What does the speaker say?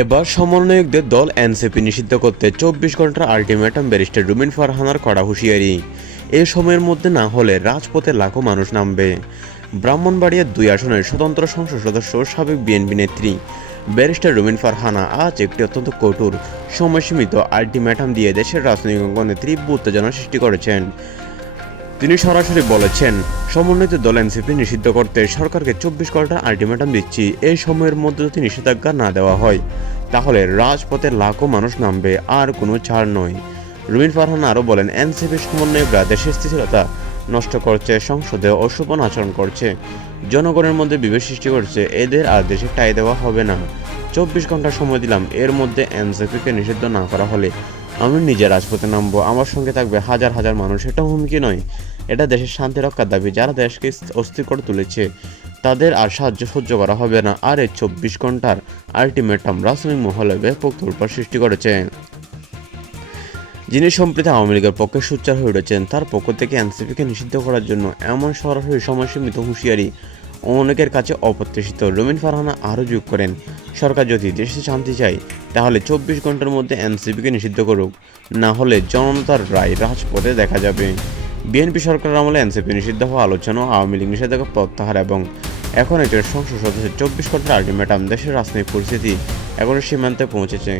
এবার সমন্বয়কদের দল এনসিপি নিষিদ্ধ করতে ২৪ ঘন্টার আলটিমেটাম ব্যারিস্টার রুমিন ফারহানার কড়া হুঁশিয়ারি। এ সময়ের মধ্যে না হলে রাজপথে লাখো মানুষ নামবে। ব্রাহ্মণবাড়িয়ার ২ আসনের স্বতন্ত্র সংসদ সদস্য সাবেক বিএনপি নেত্রী ব্যারিস্টার রুমিন ফারহানা আজ একটি অত্যন্ত কঠোর সময়সীমিত আলটিমেটাম দিয়ে দেশের রাজনৈতিক অঙ্গনে তীব্র উত্তেজনা সৃষ্টি করেছেন। তিনি সরাসরি বলেছেন, সমন্বিত দল এনসিপি নিষিদ্ধ করতে সরকারকে ২৪ ঘন্টার আলটিমেটাম দিচ্ছি। এই সময়ের মধ্যে যদি নিষেধাজ্ঞা না দেওয়া হয় তাহলে রাজপথে লাখো মানুষ নামবে, আর কোনো ছাড় নয়। রুমিন ফারহানা আরও বলেন, এনসিপির সমন্বয়করা দেশের স্থিতিশীলতা নষ্ট করছে, সংসদে অশোভন আচরণ করছে, জনগণের মধ্যে বিভেদ সৃষ্টি করছে। এদের আর দেশে ঠাঁই দেওয়া হবে না। ২৪ ঘন্টা সময় দিলাম, এর মধ্যে এনসিপিকে নিষিদ্ধ না করা হলে আমি নিজে রাজপথে নামবো। আমার সঙ্গে থাকবে হাজার হাজার মানুষ। এটা হুমকি নয়, এটা দেশের শান্তি রক্ষার দাবি। যারা দেশকে অস্থির করে তুলেছে তাদের আর সাহায্য সহ্য করা হবে না। আর এই ২৪ ঘন্টার আলটিমেটাম রাজনৈতিক মহলে ব্যাপক তোলপাড় সৃষ্টি করেছে। যিনি সম্প্রতি আওয়ামী লীগের পক্ষে সোচ্চার হয়ে উঠেছেন, তার পক্ষ থেকে এনসিপিকে নিষিদ্ধ করার জন্য এমন সরাসরি সময়সীমিত হুঁশিয়ারি অনেকের কাছে অপ্রত্যাশিত। রুমিন ফারহানা আরও যোগ করেন, সরকার যদি দেশে শান্তি চায় তাহলে ২৪ ঘন্টার মধ্যে এনসিপিকে নিষিদ্ধ করুক, না হলে জনতার রায় রাজপথে দেখা যাবে। বিএনপি সরকারের আমলে এনসিপি নিষিদ্ধ হওয়া আলোচনা, আওয়ামী লীগ নিষেধাজ্ঞা প্রত্যাহার এবং এখন একজন সংসদ সদস্যের ২৪ ঘন্টার আলটিমেটাম দেশের রাজনৈতিক পরিস্থিতি এখন সীমান্তে পৌঁছেছে।